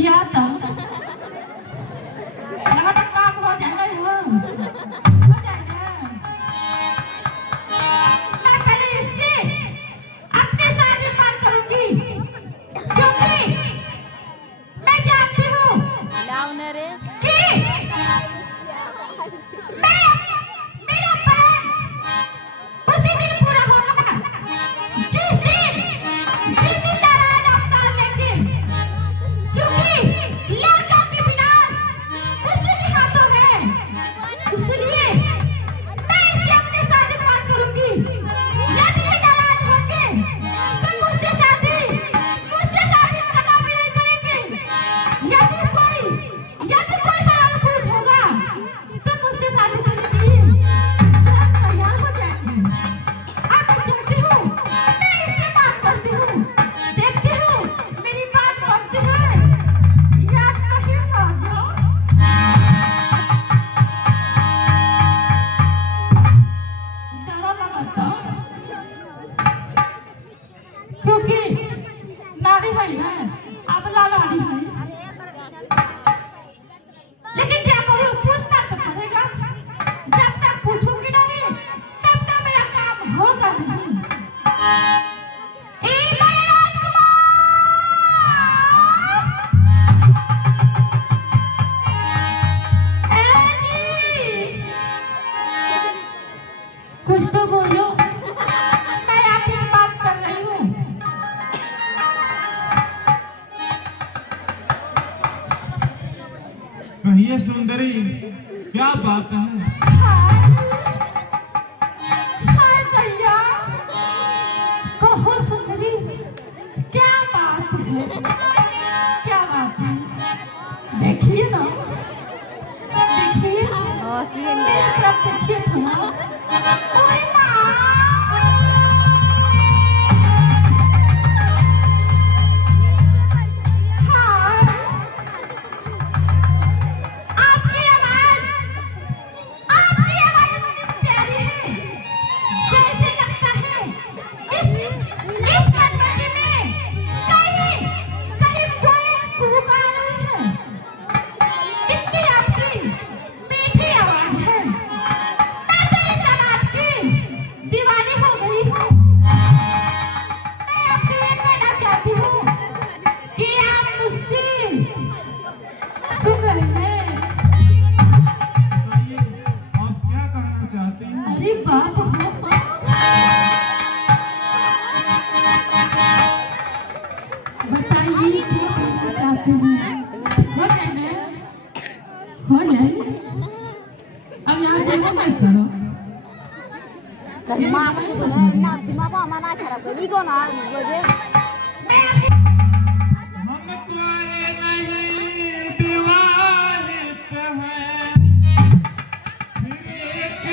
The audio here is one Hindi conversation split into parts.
या तो लगा तो काम हो जाएगा हो जाएगा। मैं पहले इससे अपने साथ बात करूंगी क्योंकि मैं जानती हूँ कि मेरा प्लान उसी दिन पूरा होगा जिस दिन दीदी नारायण अवतार लेंगे, क्योंकि लड़का के विनाश उसी के हाथों है। इसलिए मैं इससे अपने साथ बात करूंगी। यदि ये नाराज होंगे तो मुझसे शादी करना भी नहीं करेंगे। यदि कोई सवाल पूछ होगा तो मुझसे शादी करेंगे। तैयार हो जाएंगे। अब मैं चलती हूँ, मैं इससे बात करती हूँ, देखती हूँ मेरी बात मानती है या कहीं ना जाओ। डरा लगा था क्योंकि नारी है ना, अबला नारी है, लेकिन क्या करूं, पूछना तो पड़ेगा। जब तक पूछूंगी नहीं तब तक मेरा काम होगा नहीं। ए मेरे राजकुमार, जी कुछ तो बोलो, मैं आपसे बात कर रही हूँ। कहिए सुंदरी, क्या बात है? हाय दैया, कहो सुंदरी, क्या बात है? क्या बात है? देखिए ना, देखिए मेरी तरफ देखिए थोड़ा। ओए माँ, हाँ, आपकी आवाज इतनी प्यारी है, जैसे लगता है इस मनमंदिर में कहीं कोई कूका नहीं है। इतनी आपकी मीठी आवाज है, मैं तो इस आवाज की दीवानी हो गई हूँ। मैं आपसे ये कहना चाहती हूँ कि आप मुझसे सुन रहे हैं। बताइए, आप क्या कहना चाहती हैं? अरे बाप हो बताइए क्या कहना चाहते हैं? हो जाए ना, हो जाए। अब यहाँ देखो मत करो। हम तुम्हारे नहीं विवाहित हैं, फिर एक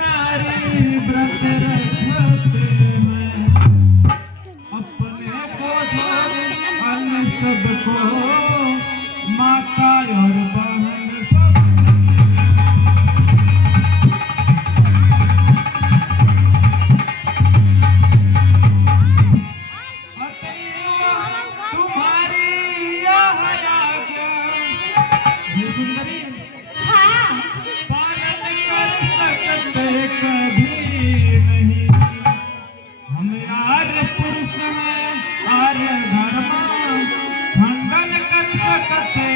नारी व्रत रखते हैं, अपने को छोड़ अन्य सबको माता और बहन सब। तुम्हारी यह आज्ञा ये सुंदरी हाँ, पालन कर सकते कभी नहीं। हम आर्य पुरुष हैं, आर्य धर्म खंडन कर सकते।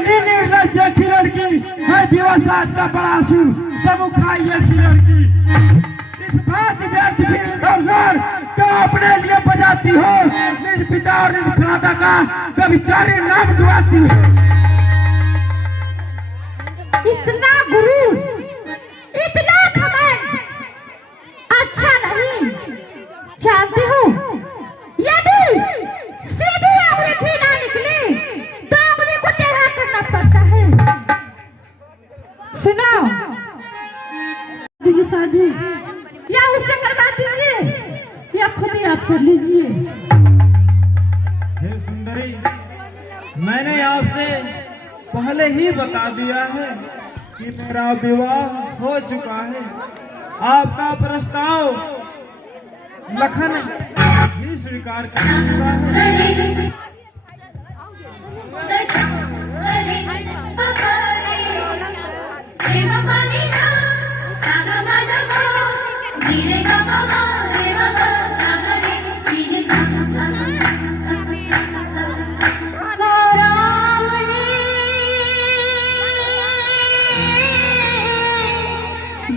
निर्लज्ज की लड़की है, दिवसाज का बड़ा सुर समुखाई ऐसी लड़की। इस बात व्यर्थ फिर इधर उधर तो अपने लिए बजाती हो, निज पिता और निज भ्राता का व्यभिचारी नाम डुबाती हो। इतना गुरूर, इतना घमंड अच्छा नहीं। जानती हूँ यदि सीधी अंग्रेजी ना निकले तो अंगुली को टेढ़ा करना पड़ता है। सुनो, शादी या उससे करवा दीजिए या खुद ही आप कर लीजिए। हे सुंदरी, मैंने आपसे पहले ही बता दिया है कि मेरा विवाह हो चुका है। आपका प्रस्ताव लखन भी स्वीकार कर चुका है।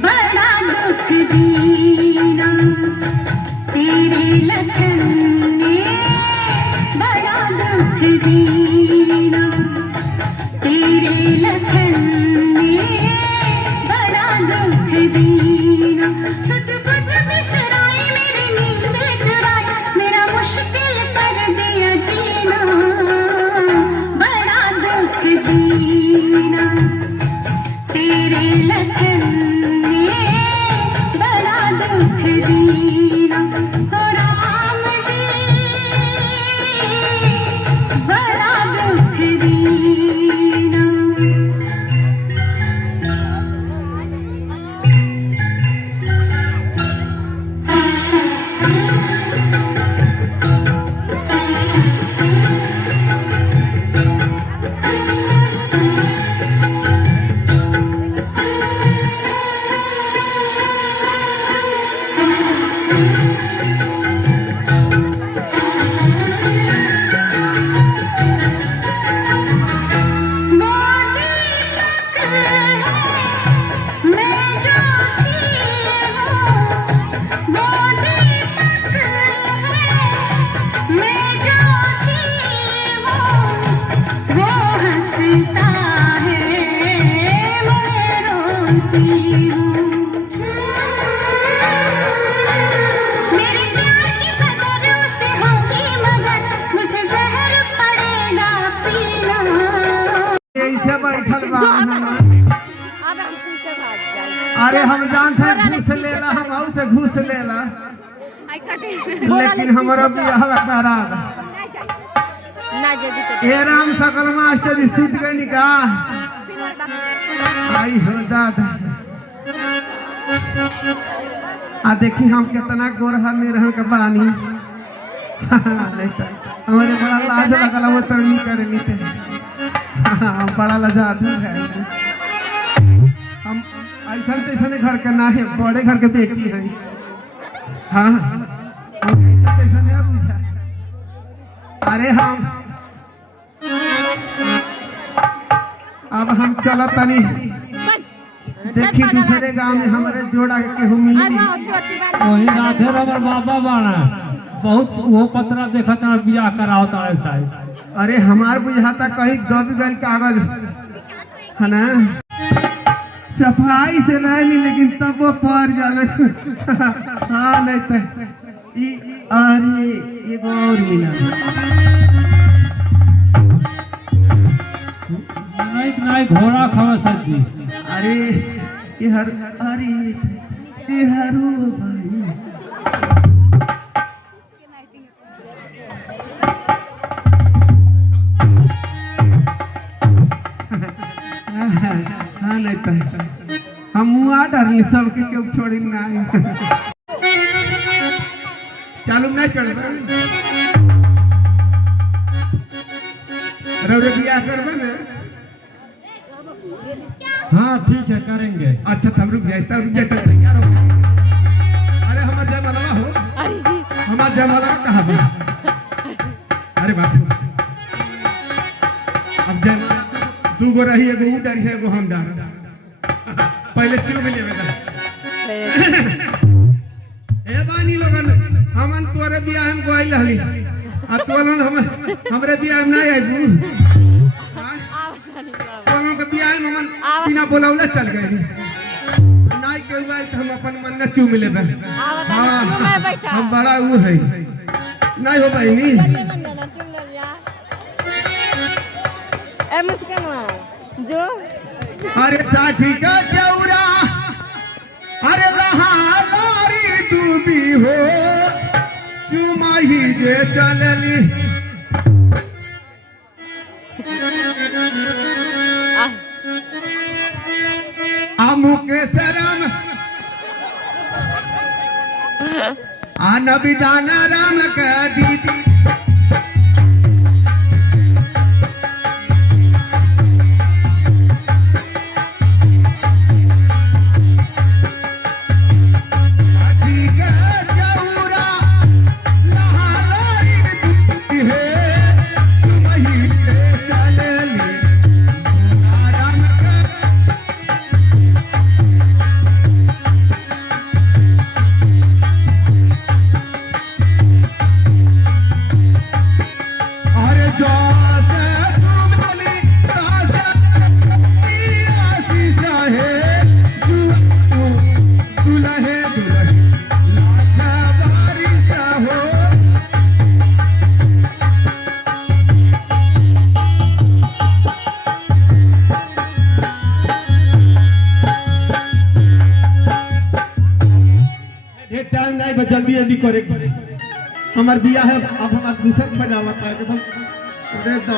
बड़ा दुख दीना तेरे लखन ने, बड़ा दुख दीना तेरे लखन ने, बड़ा दुख दीना। सुध बुध बिसराए मेरी नींद चुराए, मेरा मुश्किल कर दिया जीना, बड़ा दुख दीना तेरे लखन ने, बड़ा दुख दीना। ओ राम जी बड़ा दुख दीना। ऐसे बैठल बा अरे हम जानते हैं घूस लेला, हम से घूस लेला, लेकिन हमारा बियाह करा ए राम सकल मास्टर सुत गई निका आई हो दादा। आ देखी हम कितना गोरहर में रह के बानी हमारे बड़ा लाज लगल वो तो नहीं करे नीते बड़ा लजात है। हम ऐसा तैसा घर के ना है, बड़े घर के बेटी है। हाँ तैसा नहीं बुझा। अरे हम अब हम चला तनी देखी दूसरे गांव में हमारे जोड़ा के मिली वही राधे रबर बाबा बाना बहुत वो पत्रा देखा था बियाह कराओ तारे साहब। अरे हमार बुझाता कहीं दब गई कागज है ना, सफाई से नहीं लेकिन तब वो पर जाने हाँ नहीं तो अरे एक और मिला नहीं घोड़ा खावा सज्जी। अरे ये हर अरे ये हरो भाई हाँ नहीं तो हम मुआ डरनी सबके क्यों छोड़ी ना चालू नहीं चल रौरे बियाह करबे ना। हाँ ठीक है करेंगे। अच्छा तब रुक जाए तैयार हो। अरे हमारा जयमाला हो, हमारा जयमाला कहाँ बा? अरे बाप अब जयमाला दू गो रही, एगो ऊ डरी है एगो हम डर। पहले चुप लेवे ए बानी लोगन हमन तोरे बियाह हम को आइल हली आ तोलन हमरे बियाह में नहीं आइबू। तोलन के बियाह में हमन बिना बोलावले चल गए नहीं के हुआ तो हम अपन मन में चूम लेबे। हां हम बड़ा ऊ है नहीं हो बहनी जो अरे साठी का चौरा अरे लहा लारी डूबी हो चुमाही जे चलली आमू के से राम आना भी जाना राम का दीदी जल्दी जल्दी करे हमार बिया है अब हमार दूसर बजावत है एकदम अरे दो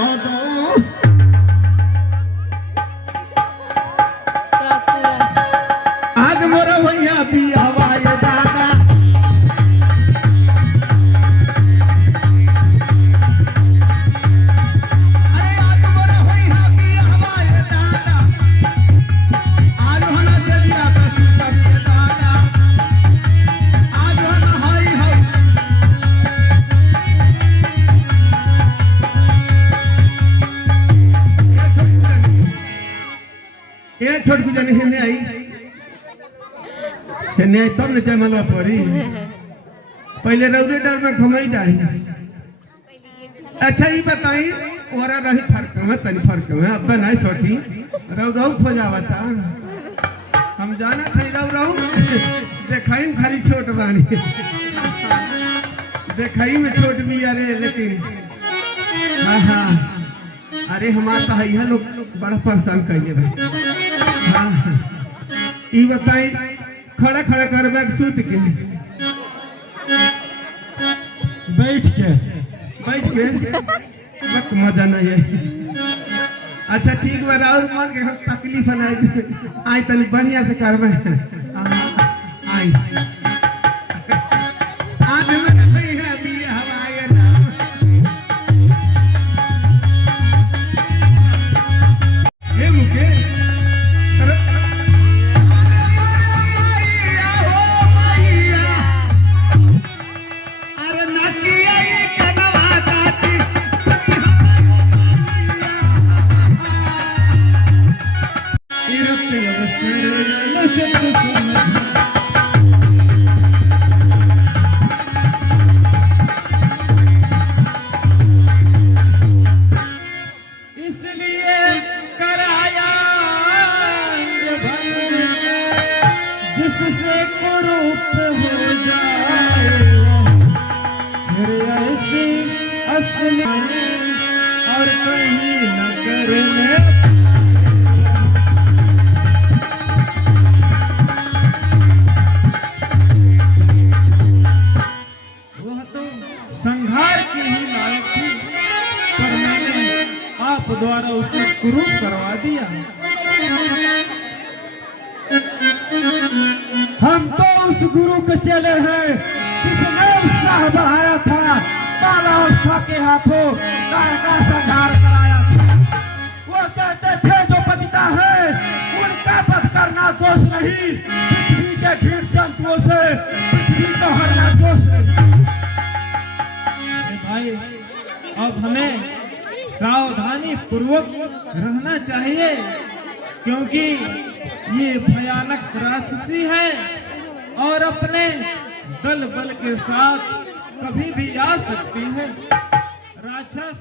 आज मोरा भैया बिया हवाए दादा अरे आज मोरा भैया बिया हवाए दादा आज हना जदिया का दादा ये छोटकू जाने हेने आई तब न चाहे मलवा पड़ी पहले रौरे डाल में खमाई डाली अच्छा ये बताई ओरा रही फर्क में तनी फर्क में अब नहीं सोची रौ खोजावता हम जाना थे रौ देखाई में खाली छोट बानी देखाई में छोट भी अरे लेकिन हाँ अरे हमारा तो है लोग बड़ा परेशान करिए भाई ये बताई खड़ा खड़ा कर बैग सूत के बैठ के बक मजा नहीं है अच्छा ठीक बा और मन के हम तकलीफ नहीं आई तनी बढ़िया से करबे आई आज में नहीं है भी हवाए ना ये मुके जिससे कुरूप हो जाए फिर ऐसी असली और कहीं न करने वह तो संघार के ही लायक थी पर मैंने आप द्वारा उसको कुरूप करवा दिया। हम तो उस गुरु के चले हैं जिसने उत्साह बढ़ाया था बालावस्था के हाथों का संहार कराया था। वो कहते थे जो पतिता है उनका वध करना दोष नहीं, पृथ्वी के घृण जंतुओं से पृथ्वी को हरना दोष नहीं। भाई अब हमें सावधानी पूर्वक रहना चाहिए क्योंकि ये भयानक राक्षसी है और अपने दल बल के साथ कभी भी आ सकती है। राक्षस